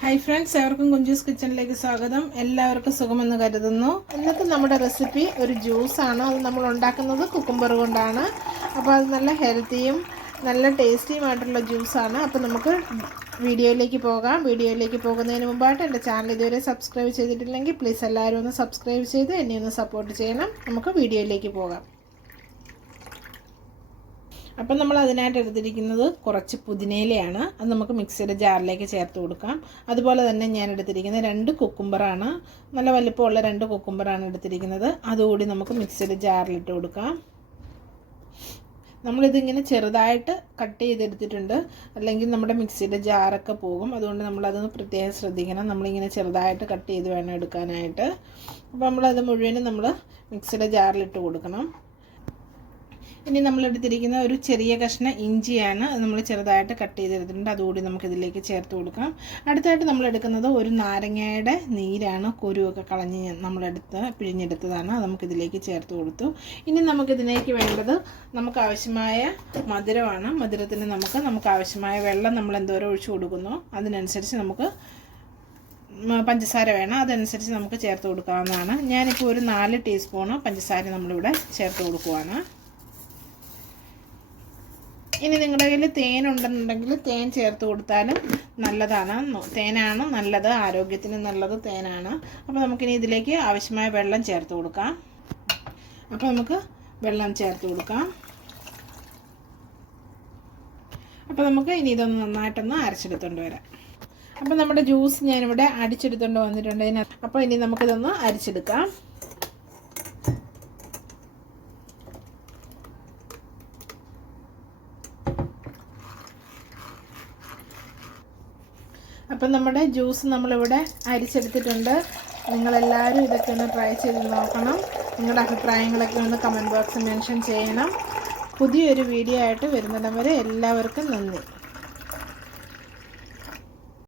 Hi friends, എവർക്കും Kunjus കിച്ചണിലേക്ക് സ്വാഗതം. എല്ലാവർക്കും സുഖമെന്ന് കരുതുന്നു. ഇന്നത്തെ നമ്മുടെ റെസിപ്പി ഒരു ജ്യൂസാണ്. അത് നമ്മൾ ഉണ്ടാക്കുന്നത് കുക്കുംബർ കൊണ്ടാണ്. അപ്പോൾ അത് നല്ല ഹെൽത്തിയും നല്ല ടേസ്റ്റിയുമായിട്ടുള്ള ജ്യൂസാണ്. അപ്പോൾ നമുക്ക് വീഡിയോയിലേക്ക് പോകാം. വീഡിയോയിലേക്ക് പോകുന്നതിന് മുമ്പായിട്ട് എൻ്റെ ചാനൽ ഇതുവരെ സബ്സ്ക്രൈബ് ചെയ്തിട്ടില്ലെങ്കിൽ പ്ലീസ് എല്ലാവരും ഒന്ന് സബ്സ്ക്രൈബ് ചെയ്ത് എന്നെ ഒന്ന് സപ്പോർട്ട് ചെയ്യണം. നമുക്ക് വീഡിയോയിലേക്ക് പോകാം. അപ്പം നമ്മൾ അതിനായിട്ട് എടുത്തിരിക്കുന്നത് കുറച്ച് പുതിനയിലയാണ്. അത് നമുക്ക് മിക്സിയുടെ ജാറിലേക്ക് ചേർത്ത് കൊടുക്കാം. അതുപോലെ തന്നെ ഞാൻ എടുത്തിരിക്കുന്നത് 2 കുക്കുംബറാണ്. നല്ല വലിപ്പമുള്ള 2 കുക്കുംബറാണ് എടുത്തിരിക്കുന്നത്. അതുകൂടി നമുക്ക് മിക്സിയുടെ ജാറിലിട്ട് കൊടുക്കാം. നമ്മളിതിങ്ങനെ ചെറുതായിട്ട് കട്ട് ചെയ്തെടുത്തിട്ടുണ്ട്, അല്ലെങ്കിൽ നമ്മുടെ മിക്സിയുടെ ജാറൊക്കെ പോകും. അതുകൊണ്ട് നമ്മളതൊന്ന് പ്രത്യേകം ശ്രദ്ധിക്കണം. നമ്മളിങ്ങനെ ചെറുതായിട്ട് കട്ട് ചെയ്ത് വേണം എടുക്കാനായിട്ട്. അപ്പോൾ നമ്മളത് മുഴുവനും നമ്മൾ മിക്സിയുടെ ജാറിലിട്ട് കൊടുക്കണം. ഇനി നമ്മളെടുത്തിരിക്കുന്ന ഒരു ചെറിയ കഷ്ണം ഇഞ്ചിയാണ്. അത് നമ്മൾ ചെറുതായിട്ട് കട്ട് ചെയ്തെടുത്തിട്ടുണ്ട്. അതുകൂടി നമുക്കിതിലേക്ക് ചേർത്ത് കൊടുക്കാം. അടുത്തായിട്ട് നമ്മളെടുക്കുന്നത് ഒരു നാരങ്ങയുടെ നീരാണ്. കുരുവൊക്കെ കളഞ്ഞ് പിഴിഞ്ഞെടുത്തതാണ്. അത് നമുക്കിതിലേക്ക് ചേർത്ത് കൊടുത്തു. ഇനി നമുക്കിതിലേക്ക് വേണ്ടത് നമുക്ക് ആവശ്യമായ മധുരമാണ്. മധുരത്തിന് നമുക്ക് ആവശ്യമായ വെള്ളം നമ്മൾ എന്തോരം ഒഴിച്ചു കൊടുക്കുന്നു അതിനനുസരിച്ച് നമുക്ക് പഞ്ചസാര വേണം. അതനുസരിച്ച് നമുക്ക് ചേർത്ത് കൊടുക്കാവുന്നതാണ്. ഞാനിപ്പോൾ ഒരു 4 ടീസ്പൂണ് പഞ്ചസാര നമ്മളിവിടെ ചേർത്ത് കൊടുക്കുവാണ്. ഇനി നിങ്ങളുടെ കയ്യിൽ തേൻ ഉണ്ടെന്നുണ്ടെങ്കിൽ തേൻ ചേർത്ത് കൊടുത്താലും നല്ലതാണ്. തേനാണ് നല്ലത്, ആരോഗ്യത്തിന് നല്ലത് തേനാണ്. അപ്പോൾ നമുക്കിനി ഇതിലേക്ക് ആവശ്യമായ വെള്ളം ചേർത്ത് കൊടുക്കാം. അപ്പോൾ നമുക്ക് വെള്ളം ചേർത്ത് കൊടുക്കാം. അപ്പോൾ നമുക്ക് ഇനി ഇതൊന്ന് നന്നായിട്ടൊന്ന് അരച്ചെടുത്തുകൊണ്ട് വരാം. അപ്പോൾ നമ്മുടെ ജ്യൂസ് ഞാനിവിടെ അടിച്ചെടുത്തുകൊണ്ട് വന്നിട്ടുണ്ട്. അപ്പോൾ ഇനി നമുക്കിതൊന്ന് അരിച്ചെടുക്കാം. അപ്പം നമ്മുടെ ജ്യൂസ് നമ്മളിവിടെ അരിച്ചെടുത്തിട്ടുണ്ട്. നിങ്ങളെല്ലാവരും ഇതൊക്കെ ഒന്ന് ട്രൈ ചെയ്ത് നോക്കണം. നിങ്ങളുടെ അഭിപ്രായങ്ങളൊക്കെ ഒന്ന് കമൻറ്റ് ബോക്സിൽ മെൻഷൻ ചെയ്യണം. പുതിയൊരു വീഡിയോ ആയിട്ട് വരുന്നിടം വരെ എല്ലാവർക്കും നന്ദി.